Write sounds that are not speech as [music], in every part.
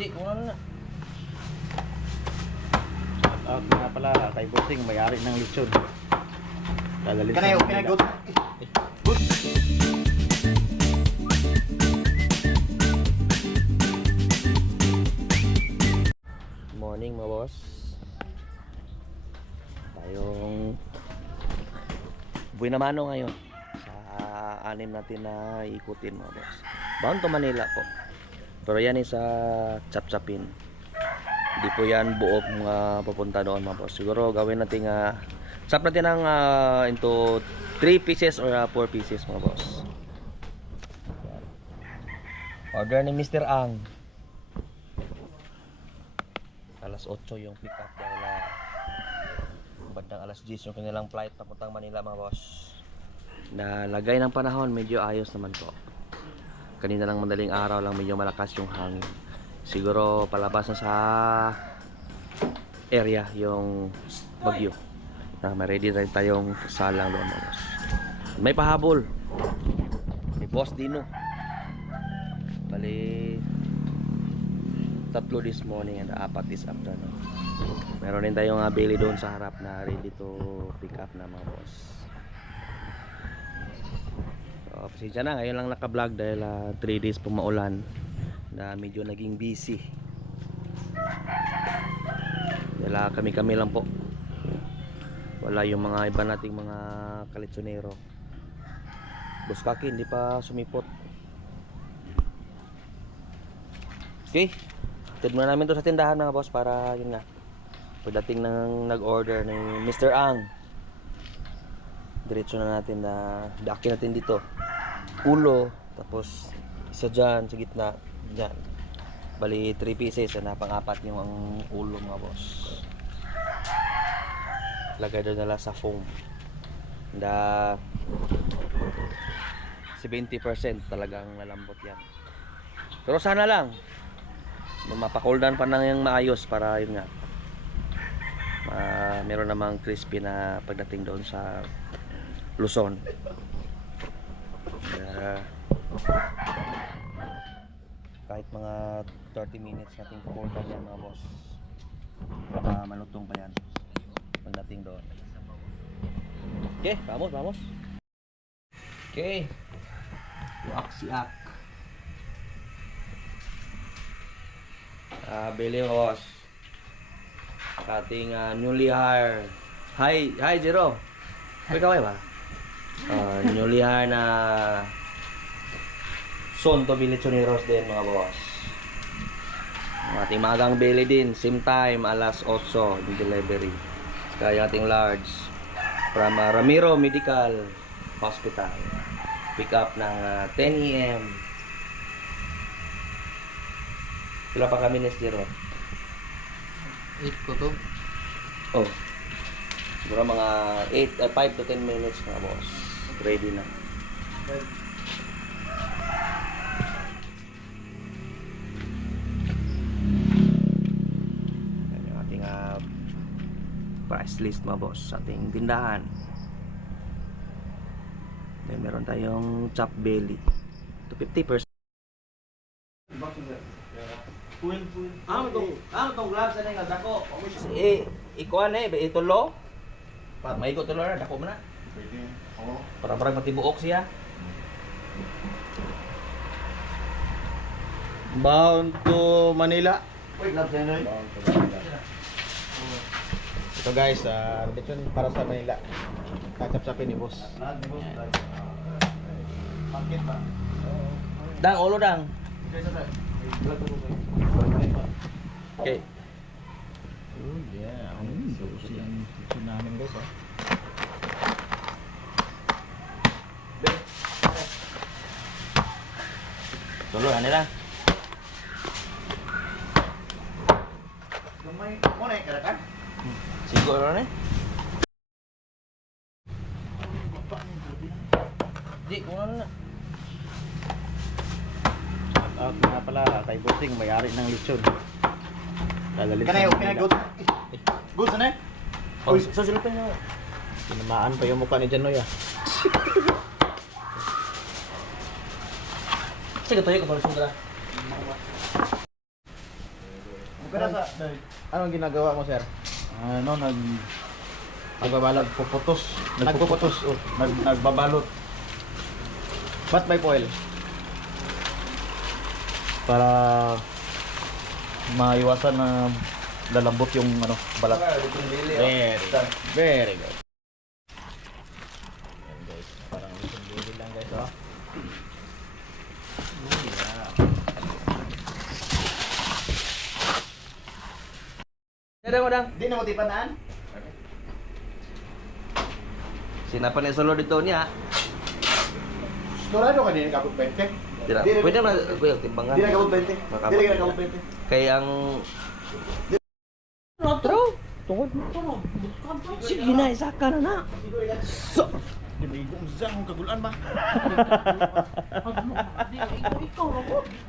Di, kung ano na. Shout out nga pala kay Bossing, may-ari ng lechon. Dadalhin Kanay, sa okay na, Manila. good. Morning mga boss. Tayong buhay na mano ngayon sa anim natin na ikutin mga boss. Bound to Manila po. Pero yan is sa Chapchapin. Hindi po yan buo mga papunta doon mga boss. Siguro gawin natin nga Sap natin ng ah, into 3 pieces or 4 pieces mga boss. Order ni Mr. Ang alas 8 yung pick up dahil uh, bandang alas 10 yung kanilang flight papuntang Manila mga boss na lagay ng panahon medyo ayos naman po kanina lang madaling araw lang medyo malakas yung hangin. Siguro palabas na sa area yung bagyo. Na may ready rin tayong salang doon may pahabol. May boss Dino bali tatlo this morning and apat this afternoon. Meron din tayong Bailey doon sa harap na ready to pick up na mga boss. So, pasensya na, ngayon lang naka-vlog dahil 3 days po maulan na medyo naging busy. Dahil ah, kami-kami lang po. Wala yung mga iba nating mga kalitsonero. Buskaki, hindi pa sumipot. Okay. Tid muna namin to sa tindahan mga boss para yun nga. Pagdating ng nag-order ni Mr. Ang. Diretso na natin na daki natin dito. Ulo, tapos isa dyan sa gitna, dyan. Bali 3 pieces, na pang-apat yung ang ulo mga boss. Lagay doon nila sa foam. Da 70% talagang lalambot yan. Pero sana lang mapakuldan pa nang yung maayos para yun nga ma meron namang crispy na pagdating doon sa Luzon Kaya, kahit mga 30 minutes natin pakuldan yan mga boss para malutong pa yan pagdating doon okay vamos vamos okay Uak siak Ah, Billy Ross. Ating ah, newly hire. Hi, hi Jero. May kaway ba? Ah, newly hire na soon to be din mga boss ang ating magang belly din same time alas 8 yung delivery kaya ating large from uh, Ramiro Medical Hospital pick up ng uh, 10am Sila pa kami ni Zero? 8 ko to. Oh. Siguro mga 8, uh, 5 to 10 minutes mga boss. Ready na. 5. Price list mga boss sa ating tindahan. Then meron tayong chop belly. To 50%. Ano tong ano tong gloves na nga dako? Eh ikuan eh itulo. Pa may ko tulo na dako man na. Pwede. Oo. Para parang matibuok siya. Bound to Manila. Wait, gloves yan, Noy. Bound to Manila. Ito guys, uh, lechon para sa Manila. Kachap-sapin ni boss. Dang ulo dang. Okay. Oh yeah. Mm, susi ang lechon namin guys. Oh. Tulo ano lang. Gamay. Mo na yung karakan? Siguro na. Di kung ano na. Shout out nga pala kay Bossing, may-ari ng lechon. Dadalhin Kanay, sa okay na, good. Good, sana eh? Oh, susunod pa niyo. Tinamaan pa yung mukha ni Janoy ah. Sige, tuyo ko pa rin Pero sa, Anong ginagawa mo, sir? Ano, nag... Nagbabalot, puputos. Nagpuputos. Oh, nag, nagbabalot. Ba't may foil? Para maiwasan na lalambot yung ano, balat. Very good. Dada mo dang. Di na? Sinapan ni solo dito niya. Sigurado ka din kabut 20? Tira. Di na- Pwede na kuya timbangan. Di na kabut 20? Makabot. Di na kabut 20? Kaya ang True. Tungod mo. Sige na, isa ka na na. So. Dinigong sa akong kagulan ba?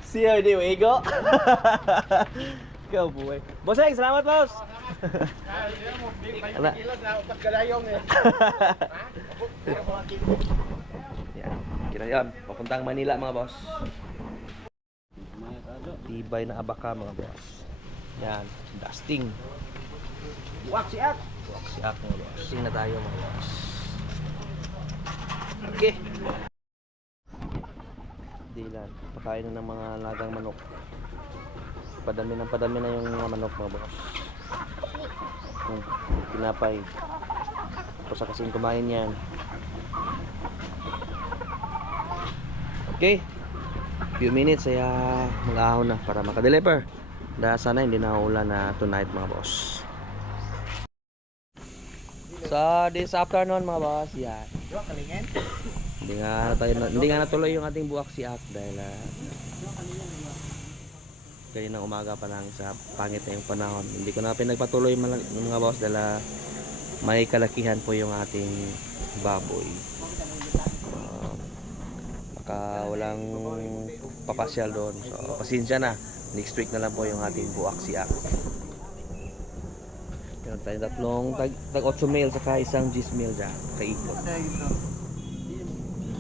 Siya di mo ego. Ikaw buhay. Bosseng, salamat boss. Ala. [laughs] Yan. Kira yan. Papuntang Manila mga boss. Tibay na abaka mga boss. Yan. Dusting. Buwak si Ak. Buwak si Ak mga boss. Dusting na tayo mga boss. Okay. Dilan. Pakain na ng mga lagang manok. Padami ng padami na yung mga manok mga boss. Hmm, Pinapay. Tapos kasing kumain yan. Okay. Few minutes ay ah, mag-ahon na para makadeliver. Dahil sana hindi na ulan na tonight mga boss. So this afternoon mga boss, yan. Hindi nga tayo hindi nga natuloy yung ating buwak si Ak dahil uh, kanina umaga pa lang sa pangit na yung panahon. Hindi ko na pinagpatuloy mga, mga boss dahil ah, may kalakihan po yung ating baboy. Baka walang papasyal doon. So pasensya na. Next week na lang po yung ating buwak si Ak. Meron tayong tatlong tag, tag 8 mil saka isang 10 mil dyan. Kaikot.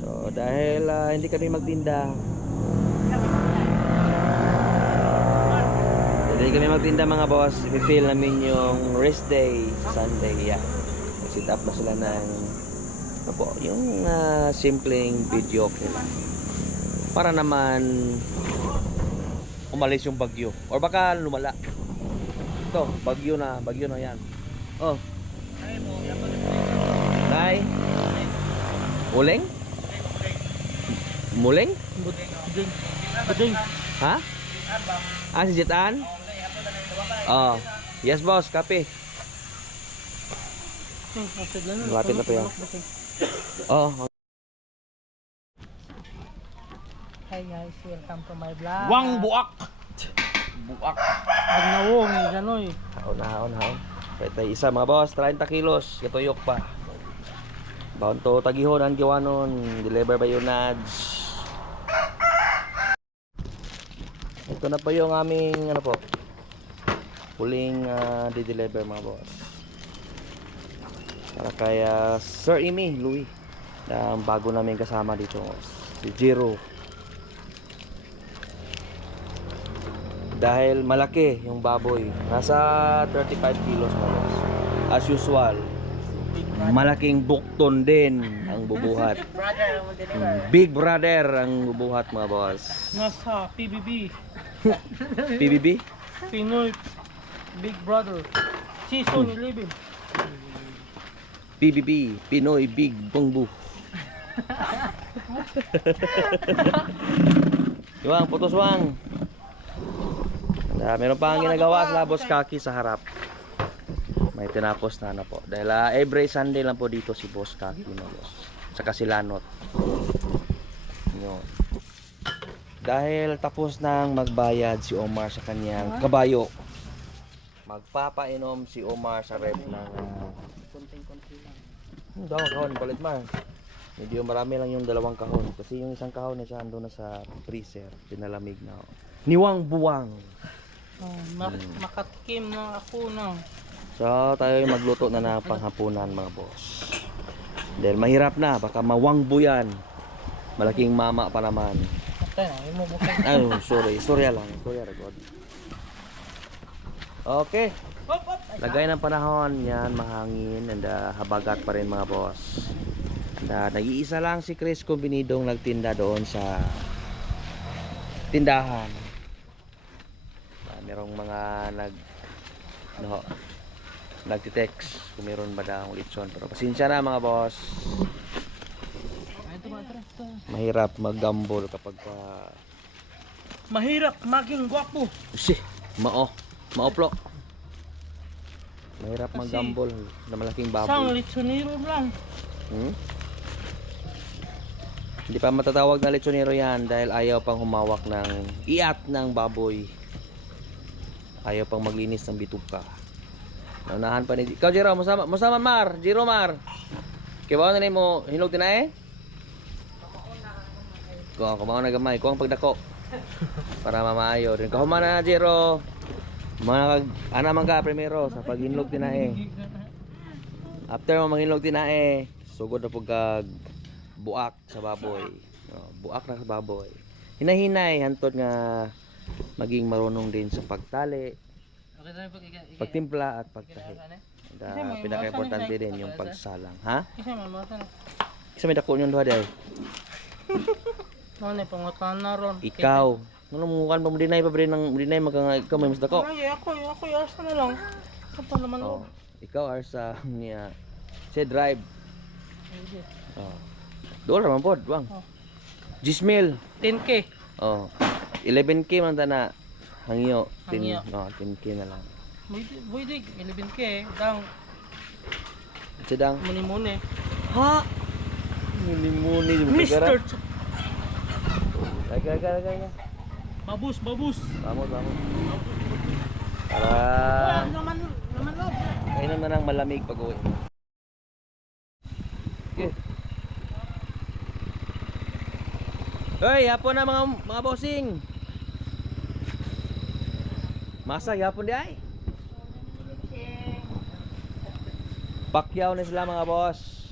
So dahil ah, hindi kami magtinda Hindi kami magtinda mga boss I-feel namin yung rest day Sunday yan Sit up na sila ng ano po, yung ah, simpleng video lang Para naman Umalis yung bagyo Or baka lumala Ito, bagyo na, bagyo na yan Oh Nay Uling? Muling? Buding. Buding. Ha? Ah, si Jetan? Oh. Yes, boss. Copy. Malapit na po yan. Oh. Hi guys, welcome to my vlog. Wang buak! Buak. Pag nawong, ganoy. Haon na, haon, haon. Pwede tayo isa mga boss. 30 kilos. Katuyok pa. Baon to tagihon ang giwanon. Deliver by Unads. Ito na po yung aming ano po. Huling ah, di-deliver mga boss. Para kay ah, Sir Amy Louis. Na ang bago namin kasama dito. Si Jiro. Dahil malaki yung baboy. Nasa 35 kilos mga boss. As usual. Malaking bukton din ang bubuhat. [laughs] Mm, Big brother ang bubuhat mga boss. Nasa PBB, PBB? [laughs] Pinoy Big Brother. Season 11. PBB, Pinoy Big Bongbu. Iwang, [laughs] putos wang. Ah, meron pa ang ginagawa sa Labos Kaki sa harap. May tinapos na na po. Dahil ah, every Sunday lang po dito si Boss Kaki no, boss. Saka si Lanot. Yun. Dahil tapos nang magbayad si Omar sa kanyang kabayo. Magpapainom si Omar sa rep ng Konting-konti lang. Hmm, dalawang kahon, palit man. Medyo marami lang yung dalawang kahon. Kasi yung isang kahon na siya ando na sa freezer. Pinalamig na. oh. Niwang buwang. Oh, mak- makatikim na ako ng So tayo yung magluto na na panghapunan mga boss. Dahil mahirap na. Baka mawangbo yan. Malaking mama pa naman. Patay na, yung. Ay, sorry. Storya lang. Storya record. Okay. Lagay ng panahon, yan, mahangin, and uh, habagat pa rin mga boss. And uh, nag-iisa lang si Chris Combinidong nagtinda doon sa tindahan. Uh, merong mga nag no, nagtitext kung meron ba daw litson. Pero pasensya na mga boss. Mahirap mag-gamble kapag ka... Mahirap maging gwapo. Usi, mao. Maoplo. Mahirap mag-gamble na malaking Isang baboy. litsonero lang. Hmm? Hindi pa matatawag na lechonero yan dahil ayaw pang humawak ng iat ng baboy. Ayaw pang maglinis ng bituka. Naunahan pa ni... Ikaw, Jiro, masama, masama Mar. Jiro, Mar. Kaya ba na mo hinog tinae? Kuha, kumaon na gamay. Kuha ang pagdako. [laughs] Para mamaayo. Rin kahuma na, Jiro. Mga kag... Ana man ka, primero, sa paghinlog tinae. After mo manghilog tinae, sugod na po kag buak sa baboy. Buak na sa baboy. Hinahinay hantod nga maging marunong din sa pagtali, pagtimpla at pagtahi. Uh, pinaka-importante din yung pagsalang. Ha? Kasi mamasa na. Kasi may dako yung duha day. [laughs] Ano na, pangutan na ron. Ikaw. Ano mo kan pa mo dinay pa ba rin ng dinay magka ikaw may mas dako. Ay, ako, ako, yasa na lang. Ano pa naman Oh. Ikaw are sa niya. Say drive. Oh. Dool raman pod, wang. Oh. Gismil. 10k. Oh. 11k man ta na hangyo. Hangyo. oh, 10k na lang. Pwede, 11k eh. Dang, Sedang. muni-muni. Ha? Muni-muni yung Mr. laga, laga, laga. Babus, babus. Vamos, vamos. Para naman, naman loob. kainan na ng malamig pag uwi. Okay. Hoy, yapon na mga mga bossing. Masa yapon di ay. Pakyaw na sila mga boss.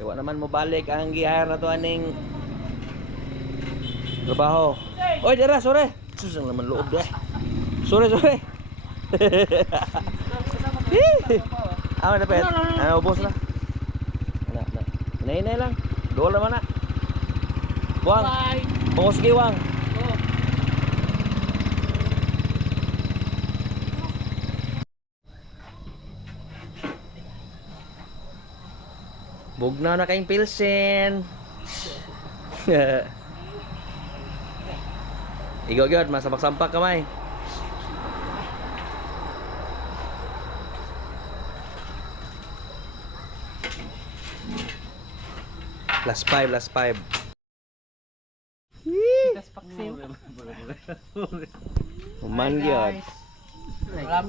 Kaya naman mo balik ang gihire na to aning trabaho. Oy, dira, sore. Susang naman loob deh. Sore, sore. [laughs] Ah, dapat. Ah, ubos na. Na, na. Inay-inay lang. Dool naman na. Bye. Bungos giwang. Oh. Bugnaw na kayong pilsen. [laughs] Igaw gyud masampak-sampak kamay. Last five, last five. Tas paksim. Human gyud. Malam.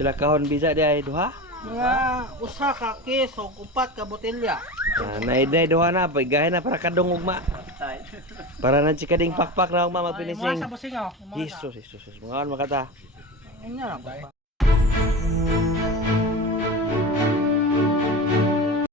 Pila kahon bisa di ay duha? Mga usa ka kes o upat ka botelya. Ah, naid-naid duha na, pagahin na para kadong ugma. [laughs] Para na chikading pakpak na ugma Ay, magpinising. Mga sa basing oh. Jesus, Jesus, Jesus. Mga makata. Ano na ba?